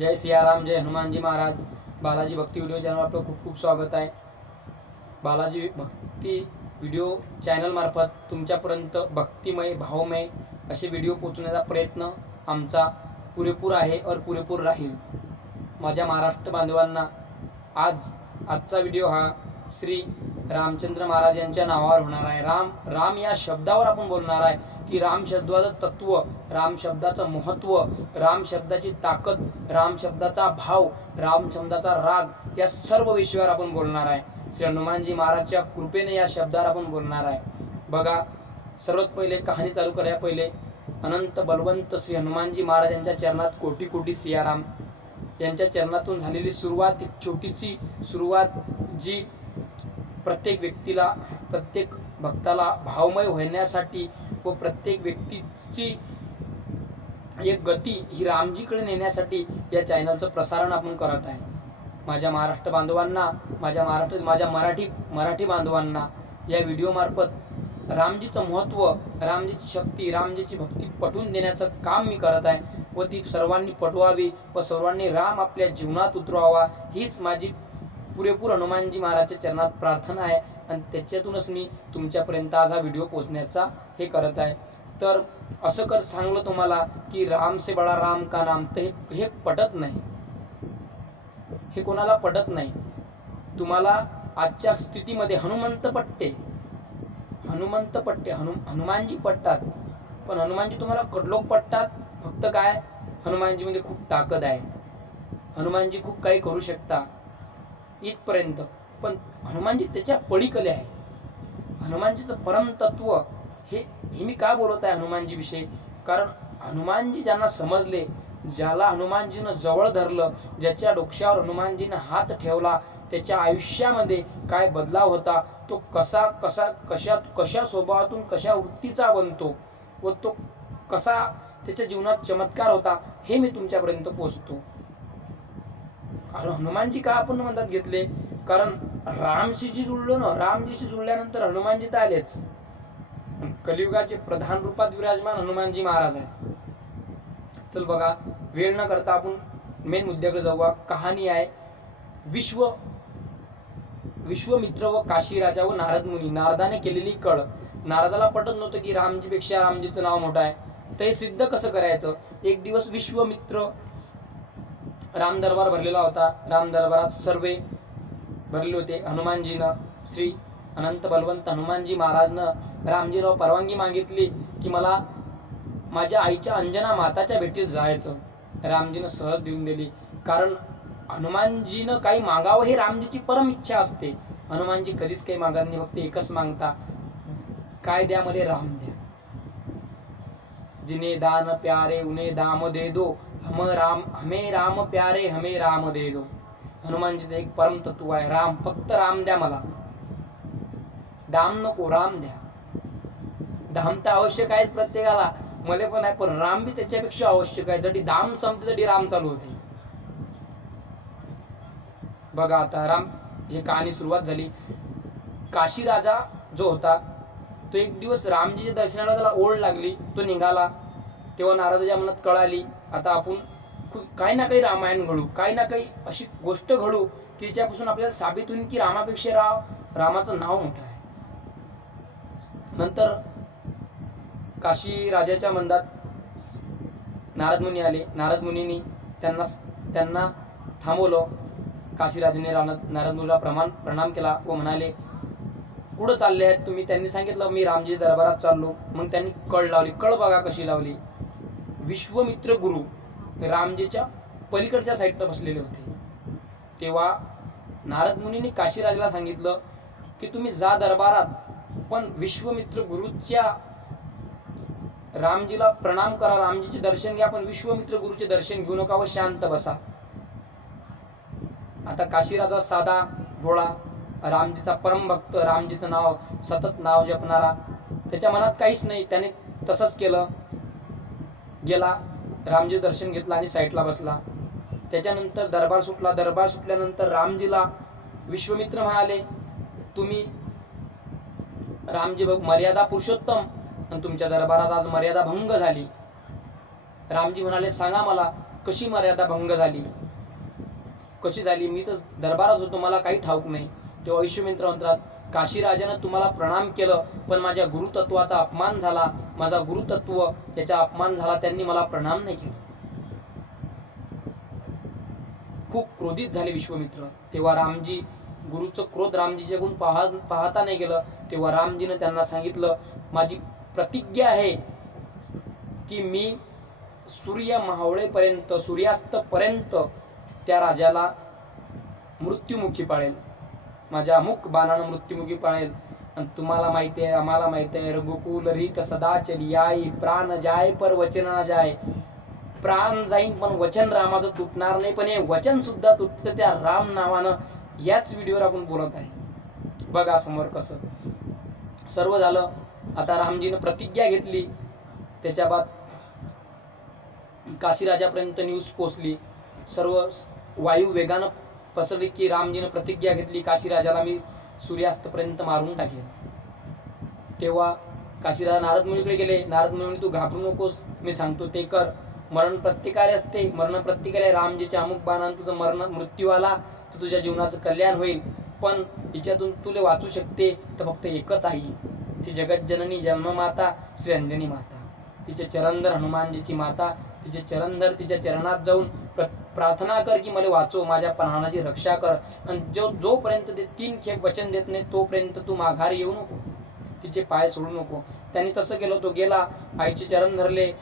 जय सियाराम, जय हनुमानजी महाराज। बालाजी भक्ती video channel आपलं खूप खूप स्वागत आहे। बालाजी भक्ती व्हिडिओ चॅनल मार्फत तुमच्यापर्यंत भक्तिमय भावमय असे व्हिडिओ पोहोचवण्याचा प्रयत्न आमचा पुरेपूर आहे और पुरेपूर राहील। माझ्या महाराष्ट्र बांधवांना आजचा व्हिडिओ हा श्री रामचंद्र महाराज यांच्या नावावर होणार आहे। राम या शब्दावर आपण बोलणार आहे की राम शब्दाचं तत्व, राम शब्दाचं महत्त्व, राम शब्दाची ताकद, राम शब्दाचा भाव, राम शब्दाचा राग या सर्व विषयावर आपण बोलणार आहे। श्री हनुमानजी महाराजच्या कृपेने या शब्दावर आपण बोलणार आहे। बघा, सर्वात पहिले कहाणी चालू कराया पहिले अनंत बलवंत श्री हनुमानजी महाराज यांच्या चरणात कोटी कोटी सियाराम। यांच्या चरणातून झालेली सुरुवात, एक छोटीशी सुरुवात जी प्रत्येक व्यक्तीला, प्रत्येक भक्ताला भावमय होण्यासाठी व प्रत्येक व्यक्तीची एक गती ही रामजीकडे नेण्यासाठी या चॅनलचं प्रसारण आपण करत आहे। माझ्या महाराष्ट्र बांधवांना, माझ्या मराठी बांधवांना या व्हिडिओ मार्फत रामजीचं महत्त्व, रामजीची शक्ती, रामजीची भक्ती पटवून देण्याचं काम मी करत आहे व ती सर्वांनी पटवावी व सर्वांनी राम आपल्या जीवनात उतरवावा हीच माझी पुरेपूर हनुमानजी महाराजच्या चरणात प्रार्थना आहे आणि त्याच्यातूनच मी तुमच्यापर्यंत आज हा व्हिडिओ पोहोचण्याचा हे करत आहे। तर असं कर सांगलं तुम्हाला की राम से बडा राम का नाम, तर हे पटत नाही, हे कोणाला पटत नाही। तुम्हाला आजच्या स्थितीमध्ये हनुमंत पटते, हनुमानजी पटतात, पण हनुमानजी तुम्हाला कडलोक पटतात। फक्त काय, हनुमानजी मध्ये खूप ताकद आहे, हनुमानजी खूप काही करू शकता इथपर्यंत, पण हनुमानजी त्याच्या पलीकडे आहे। हनुमानजीचं परम तत्व हे मी का बोलत आहे हनुमानजी विषयी, कारण हनुमानजी ज्यांना समजले, ज्याला हनुमानजीनं जवळ धरलं, ज्याच्या डोक्यावर हनुमानजीनं हात ठेवला, त्याच्या आयुष्यामध्ये काय बदलाव होता, तो कशा स्वभावातून कशा वृत्तीचा बनतो व तो कसा त्याच्या जीवनात चमत्कार होता, हे मी तुमच्यापर्यंत पोहोचतो। कारण हनुमानजी का आपण म्हणतात घेतले, कारण रामशीशी जुळलो ना, रामजीशी जुळल्यानंतर हनुमानजी तर आलेच, कलियुगाचे प्रधान रूपात विराजमान हनुमानजी महाराज आहे। चल बघा, वेळ न करता आपण मेन मुद्द्याकडे जाऊया। कहाणी आहे विश्वमित्र व काशी राजा व नारद मुनी। नारदाने केलेली कळ, नारदाला पटत नव्हतं की रामजीपेक्षा रामजीचं नाव मोठं आहे, ते सिद्ध कसं करायचं। एक दिवस विश्वमित्र, राम दरबार भरलेला होता, राम दरबारात सर्वे भरले होते। हनुमानजीनं, श्री अनंत बलवंत हनुमानजी महाराजनं रामजीला परवानगी मागितली की मला माझ्या आईच्या अंजना माताच्या भेटीत जायचं। रामजीनं सहज देऊन दिली, कारण हनुमानजीनं काही मागावं हे रामजीची परम इच्छा असते। हनुमानजी कधीच काही मागत नाही, फक्त एकच मागता, काय द्या मले, राम द्या। जिने दान प्यारे उन्हें दाम दे दो, हमें राम प्यारे हमें राम दे दो। हनुमानजीचं एक परम तत्व आहे, राम, फक्त राम द्या मला, दाम नको, राम द्या। दाम तर आवश्यक आहे प्रत्येकाला, मले पण आहे, पण राम बी त्याच्यापेक्षा आवश्यक आहे। जरी दाम संपते तरी राम चालू होते। बघा आता राम, ही कहाणी सुरुवात झाली। काशी राजा जो होता तो एक दिवस रामजीच्या दर्शनाला त्याला ओढ लागली, तो निघाला। तेव्हा नारदाच्या मनात कळ आली, आता आपण काही ना काही रामायण घडू, काही ना काही अशी गोष्ट घडू की तिच्यापासून आपल्याला साबित होईल की रामापेक्षा रामाचं नाव मोठं आहे। नंतर काशी राजाच्या मंदात नारद मुनी आले। नारद मुनींनी त्यांना थांबवलं। काशी राजाने नारद मुनीला प्रणाम केला व म्हणाले, कुठं चालले आहेत तुम्ही। त्यांनी सांगितलं, मी रामजी दरबारात चाललो। मग त्यांनी कळ लावली, कळ बघा कशी लावली। विश्वमित्र गुरु रामजीच्या पलीकडच्या साईडला बसलेले होते। तेव्हा नारद मुनींनी काशीराजाला सांगितलं की तुम्ही जा दरबारात, पण विश्वमित्र गुरुच्या रामजीला प्रणाम करा, रामजीचे दर्शन घ्या, पण विश्वमित्र गुरुचे दर्शन घेऊ नका व शांत बसा। आता काशीराजा साधा भोळा, रामजीचा परम भक्त, रामजीचं नाव सतत नाव जपणारा, त्याच्या मनात काहीच नाही, त्याने तसंच केलं। गेला, रामजी दर्शन घेतला आणि साईडला बसला। त्याच्यानंतर दरबार सुटला। दरबार सुटल्यानंतर रामजीला विश्वमित्र म्हणाले, तुम्ही रामजी मर्यादा पुरुषोत्तम आणि तुमच्या दरबारात आज मर्यादा भंग झाली। रामजी म्हणाले, सांगा मला कशी मर्यादा भंग झाली, कशी झाली? मी तर दरबारात होतो, मला काही ठाऊक नाही. तेव्हा विश्वामित्र म्हणतात, काशीराजानं तुम्हाला प्रणाम केलं, पण माझ्या गुरुतत्वाचा अपमान झाला, माझा गुरुतत्व याचा अपमान झाला, त्यांनी मला प्रणाम नाही केला. खूप क्रोधित झाले विश्वामित्र. तेव्हा रामजी, गुरुचं क्रोध रामजीच्याकडून पाहता नाही गेलं. तेव्हा रामजीनं त्यांना सांगितलं, माझी प्रतिज्ञा आहे की मी सूर्य मावळेपर्यंत, सूर्यास्तपर्यंत त्या राजाला मृत्युमुखी पाळेल, माझ्या अमुक बाणानं मृत्युमुखी पाळेल. आणि तुम्हाला माहिती आहे, आम्हाला माहिती आहे, रघुकुल रीत सदा चली आई, प्राण जाय पर वचन न जाय. प्राण जाईन पण वचन रामाचं तुटणार नाही. पण हे वचन सुद्धा तुटतं त्या राम नावानं. याच व्हिडिओवर आपण बोलत आहे. बघा समोर कसं सर्व झालं. आता रामजीनं प्रतिज्ञा घेतली. त्याच्या बाद काशीराजापर्यंत न्यूज पोहोचली, सर्व वायू वेगानं पसरली की रामजीनं प्रतिज्ञा घेतली, काशीराजाला मी सूर्यास्तपर्यंत मारून टाकेल. तेव्हा काशीराजा नारद मुनीकडे गेले. नारद मुनी तू घाबरू नकोस, मी सांगतो ते कर. मरण प्रत्येकाला असते, मरण प्रत्येकाला. रामजीच्या अमुक बाणानं तुझं मृत्यू आला तर तुझ्या जीवनाचं कल्याण होईल. पण हिच्यातून तुला वाचू शकते तर फक्त एकच आई, ती जगज्जननी जन्ममाता श्री अंजनी माता. तिचे चरणधर हनुमानजीची माता, तिचे चरणधर, तिच्या चरणात जाऊन प्रार्थना कर की मला वाचव, माझ्या प्राणाची रक्षा कर. आणि जोपर्यंत ते 3 खेप वचन देत नाही तोपर्यंत तू माघार येऊ नको, तिचे पाय सोडू नको. त्यांनी तसं केलं. तो गेला, आईचे चरण धरले.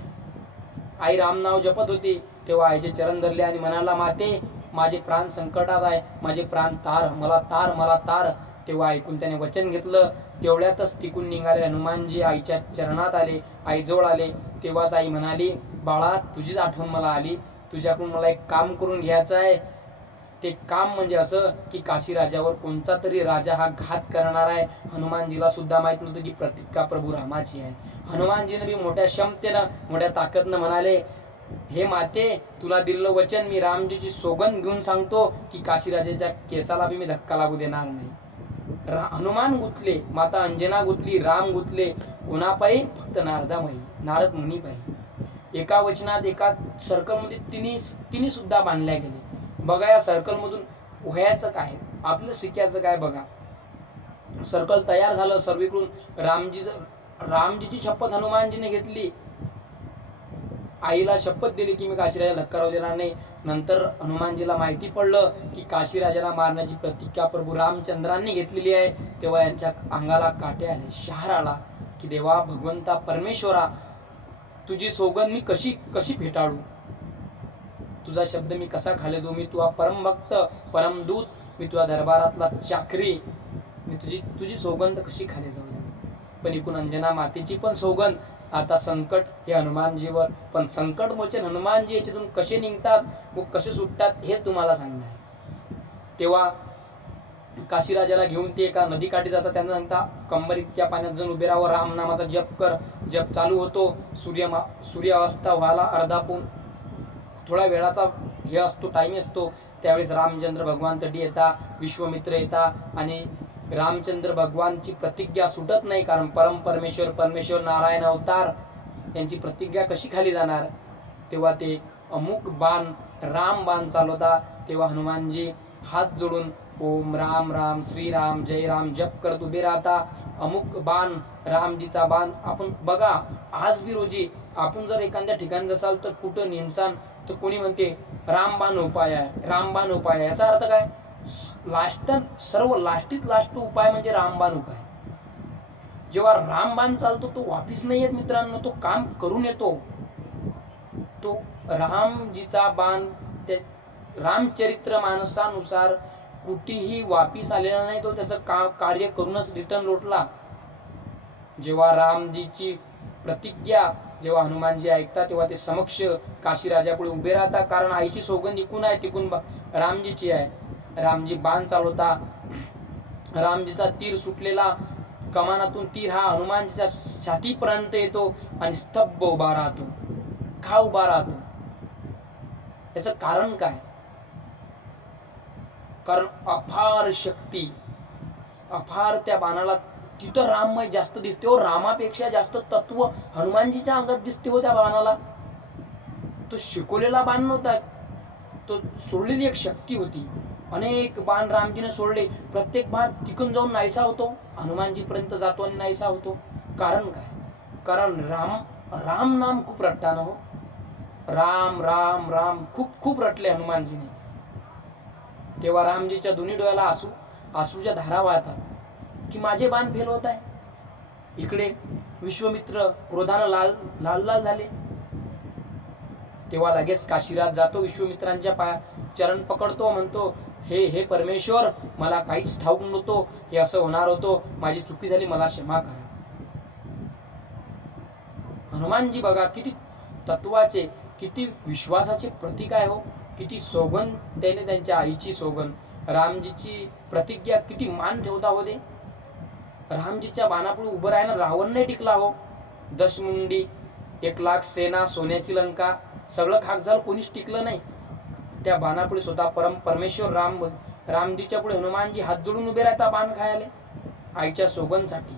आई राम नाव जपत होती. तेव्हा आईचे चरण धरले आणि म्हणाला, माते माझे प्राण संकटात आहे, माझे प्राण तार, मला तार, मला तार. तेव्हा ऐकून त्याने वचन घेतलं. तेवढ्यातच तिकून निघाले हनुमानजी आईच्या चरणात आले, आईजवळ आले. तेव्हाच आई म्हणाली, बाळा तुझीच आठवण मला आली, तुझ्याकडून मला एक काम करून घ्यायचं आहे. ते काम म्हणजे असं की काशीराजावर कोणता तरी राजा हा घात करणार आहे. हनुमानजीला सुद्धा माहित नव्हतं की प्रतिज्ञा प्रभू रामाची आहे. हनुमानजीने बी मोठ्या क्षमतेनं, मोठ्या ताकदनं म्हणाले, हे माते तुला दिलेलं वचन मी रामजीची सोगंद घेऊन सांगतो की काशीराजाच्या केसाला बी मी धक्का लागू देणार नाही. हनुमान गुंतले, माता अंजना गुंतली, राम गुंतले. कोणापायी? फक्त नारदामाई, नारद मुनी पायी. एका वचनात, एका सर्कलमध्ये तिन्ही सुद्धा बांधल्या गेले. बघा या सर्कलमधून व्हायचं काय, आपलं शिक्याचं काय. बघा सर्कल तयार झालं सर्वीकडून. रामजीची शपथ हनुमानजीने घेतली. आईला शपथ दिली की मी काशीराजाला धक्का राहू देणार नाही. नंतर हनुमानजीला माहिती पडलं की काशीराजाला मारण्याची प्रतिज्ञा प्रभू रामचंद्रांनी घेतलेली आहे. तेव्हा यांच्या अंगाला काटे आले, शहार आला की देवा भगवंता परमेश्वरा, तुझी सोगंद मी कशी फेटाळू, तुझा शब्द मी कसा खाले देऊ. मी तुझा परमभक्त, परमदूत, मी तुझ्या दरबारातला चाकरी, मी तुझी सोगंद कशी खाली जाऊ देऊ. पण इकून अंजना मातेची पण सोगंद. आता संकट हे हनुमानजीवर. पण संकट मोचन हनुमानजी याच्यातून कसे निघतात व कसे सुटतात हेच तुम्हाला सांगणार आहे. तेव्हा काशीराजाला घेऊन ते एका नदीकाठी जातात. त्यांना सांगता, कंबर इतक्या पाण्यात जाऊन उभे राहावं, राम नामाचा जप कर. जप चालू होतो. सूर्यास्त व्हायला अर्धा पाऊण थोड्या वेळाचा हे असतो, टाइम असतो. त्यावेळेस रामचंद्र भगवान तटी येता, विश्वामित्र येता आणि रामचंद्र भगवानची प्रतिज्ञा सुटत नाही. कारण परमेश्वर नारायण अवतार यांची प्रतिज्ञा कशी खाली जाणार. तेव्हा ते अमुक बाण, राम बाण चालवता. तेव्हा हनुमानजी हात जोडून ओम राम राम श्रीराम जय राम जप करत उभे राहता. अमुक बाण, रामजीचा बाण. आपण बघा आज बी रोजी आपण जर एखाद्या ठिकाणी असाल तर कुठं निंसान तर कोणी म्हणते रामबाण उपाय आहे, रामबाण उपाय आहे. याचा अर्थ काय? सर्व लास्ट उपाय म्हणजे रामबाण उपाय. जेव्हा रामबाण चालतो तो वापिस नाही येत मित्रांनो, तो काम करून येतो. तो रामजीचा बाण ते रामचरित्र मानसानुसार कुठेही वापिस आलेला नाही. तो त्याचं कार्य करूनच रिटर्न लोटला. जेव्हा रामजीची प्रतिज्ञा जेव्हा हनुमानजी ऐकतात तेव्हा ते समक्ष काशीराजापुढे उभे राहतात. कारण आईची सोगंद इकून आहे, तिकून रामजीची आहे. रामजी बाण चालवता. रामजीचा तीर सुटलेला कमानातून तीर हा हनुमानजीच्या छातीपर्यंत येतो आणि स्तब्ध उभा राहतो. का उभा राहतो? याचं कारण काय? कारण अफार शक्ती, अफार त्या बाणाला. तिथं राममय जास्त दिसते हो, रामापेक्षा जास्त तत्व हनुमानजीच्या अंगात दिसते हो त्या बाणाला. तो शिकवलेला बाण नव्हता, तो सोडलेली एक शक्ती होती. अनेक बाण रामजीने सोडले, प्रत्येक बाण तिकून जाऊन नाहीसा होतो, हनुमानजी पर्यंत जातो आणि नाहीसा होतो. कारण काय? कारण राम नाम खूप रटताना हो. राम राम राम खूप खूप रटले हनुमानजीने. तेव्हा रामजीच्या दोन्ही डोळ्याला आसूच्या धारा वाहतात की माझे बाण फेल होत आहे. इकडे विश्वामित्र क्रोधानं लाल लाल लाल झाले. तेव्हा लगेच काशीराज जातो, विश्वामित्रांच्या चरण पकडतो, म्हणतो हे परमेश्वर, मला काहीच ठाऊक नव्हतो, हे असं होणार होतो, माझी चुकी झाली, मला क्षमा करा. हनुमानजी बघा किती तत्वाचे, किती विश्वासाचे प्रतीक आहे हो. किती सोगंद त्याने, त्यांच्या आईची सोगंद, रामजीची प्रतिज्ञा, किती मान ठेवता होते. रामजीच्या बाणापुढे उभं राहायला रावण नाही टिकला हो. दशमुंडी 1,00,000 सेना, सोन्याची लंका, सगळं खाक झालं, कोणीच टिकलं नाही. त्या बाणापुढे स्वतः परमेश्वर रामजीच्या पुढे हनुमानजी हात जोडून उभे राहता बाण खायला, आईच्या सोगंदसाठी,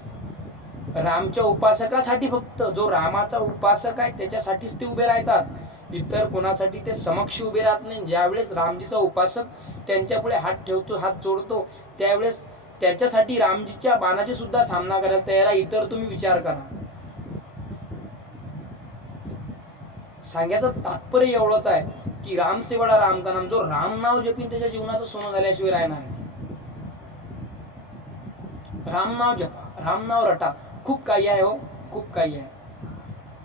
रामच्या उपासकासाठी. फक्त जो रामाचा उपासक आहे त्याच्यासाठीच ते उभे राहतात, इतर कोणासाठी ते समक्ष उभे राहत नाही. ज्यावेळेस रामजीचा उपासक त्यांच्या पुढे हात ठेवतो, हात जोडतो, त्यावेळेस त्याच्यासाठी रामजीच्या बाणाचे सुद्धा सामना करायला तयार आहे. इतर तुम्ही विचार करा. सांगायचं तात्पर्य एवढंच आहे की राम से बडा राम का नाम, जो राम नाव जपीन त्याच्या जीवनाचं सोनं झाल्याशिवाय राहणार नाही. राम नाव जपा, राम नाव रटा. खूप काही आहे हो, खूप काही आहे.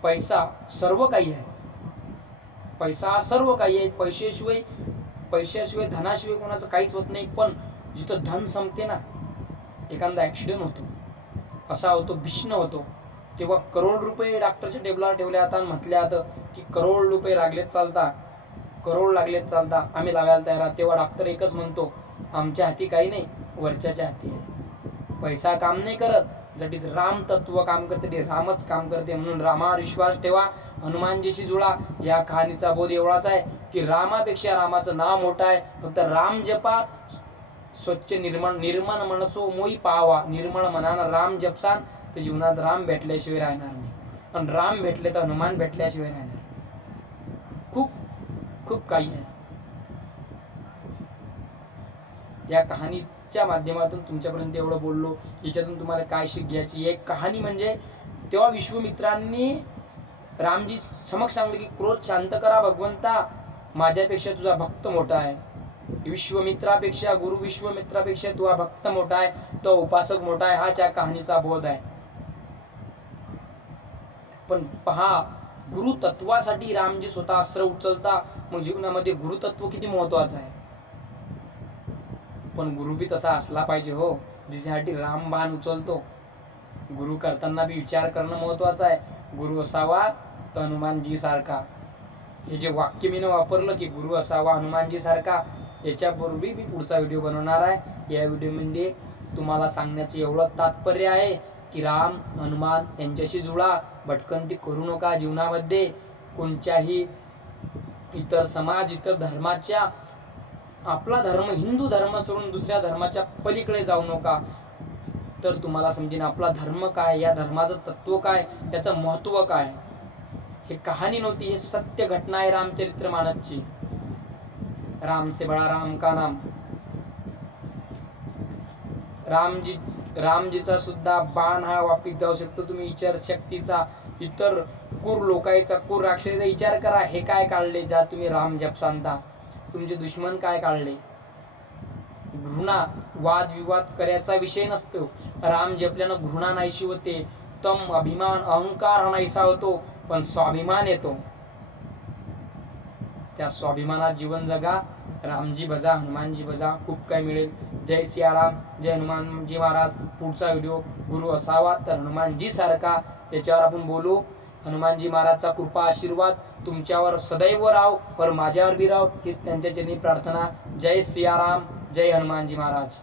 पैसा सर्व काही आहे, पैसा सर्व काही आहे. पैशाशिवाय धनाशिवाय कोणाचं काहीच होत नाही. पण जिथं धन संपते ना, एखादा ऍक्सिडेंट होतो, असा होतो, भीषण होतो, तेव्हा करोड रुपये डॉक्टरच्या टेबलावर ठेवले आता, म्हटले आता की करोड रुपये लागलेत चालता, करोड लागलेत चालता, आम्ही लावायला तयार आहात. तेव्हा डॉक्टर एकच म्हणतो, आमच्या हाती काही नाही, वरच्याच्या हाती आहे. पैसा काम नाही करत, जटी राम तत्व काम करते, ते रामच काम करते. म्हणून रामावर विश्वास ठेवा, हनुमानजीशी जुळा. या कहाणीचा बोध एवढाच आहे की रामापेक्षा रामाचं नाव मोठं आहे. फक्त राम जपा, स्वच्छ निर्मळ मनसो मोई पावा. निर्मळ मनानं राम जपसान तर जीवनात राम भेटल्याशिवाय राहणार नाही, पण राम भेटले तर हनुमान भेटल्याशिवाय राहणार. खूप खूप काही आहे. या कहाणीच्या माध्यमातून तुमच्यापर्यंत एवढं बोललो. याच्यातून तुम्हाला काय शिक घ्यायची? एक कहाणी म्हणजे तेव्हा विश्वामित्रांनी रामजी समक्ष सांगले की क्रोध शांत करा भगवंता, माझ्यापेक्षा तुझा भक्त मोठा आहे. विश्वामित्रापेक्षा, गुरु विश्वामित्रापेक्षा तुझा भक्त मोठा आहे, तो उपासक मोठा आहे. हाच या कहाणीचा बोध आहे. पण पहा, गुरु तत्वासाठी रामजी स्वतः अस्त्र उचलता. मग जीवनामध्ये गुरुतत्व किती महत्वाचं आहे. पण गुरु बी तसा असला पाहिजे हो, जिच्यासाठी राम बाण उचलतो. गुरु करताना बी विचार करणं महत्वाचं आहे. गुरु असावा तर हनुमानजी सारखा. हे जे वाक्य मी वापरलं की गुरु असावा हनुमानजी सारखा, याच्यापूर्वी मी पुढचा व्हिडिओ बनवणार आहे. या व्हिडिओमध्ये तुम्हाला सांगण्याचं एवढं तात्पर्य आहे की राम हनुमान यांच्याशी जुळा, भटकंती करू नका जीवनामध्ये. कोणत्याही इतर समाज, इतर धर्माच्या, आपला धर्म हिंदू धर्म सोडून दुसऱ्या धर्माच्या पलीकडे जाऊ नका. तर तुम्हाला समजेन आपला धर्म काय, या धर्माचं तत्व काय, याचं महत्व काय. हे कहाणी नव्हती, हे सत्य घटना आहे रामचरित्र मानसची. राम से बडा राम का नाम. रामजीचा सुद्धा बाण हा वापिस जाऊ शकतो. तुम्ही विचार शक्तीचा, इतर क्रूर लोकांचा, क्रूर राक्षसाचा विचार करा. हे काय काढले ज्या तुम्ही राम जप सांगता, तुमचे दुश्मन काय काढले. घृणा, वाद विवाद करायचा विषय नसतो. राम जपल्यानं घृणा नाहीशी होते, तम अभिमान अहंकार नाहीसा होतो, पण स्वाभिमान येतो. त्या स्वाभिमानात जीवन जगा. रामजी भजा, हनुमानजी भजा, खूप काही मिळेल. जय सियाराम, जय हनुमानजी महाराज. पुढचा व्हिडिओ गुरु असावा तर हनुमानजी सारखा, याच्यावर आपण बोलू. हनुमानजी महाराजचा कृपा आशीर्वाद तुमच्यावर सदैव राव, पर माझ्यावर बी राव, हीच त्यांच्या चरणी प्रार्थना. जय सियाराम, जय हनुमानजी महाराज.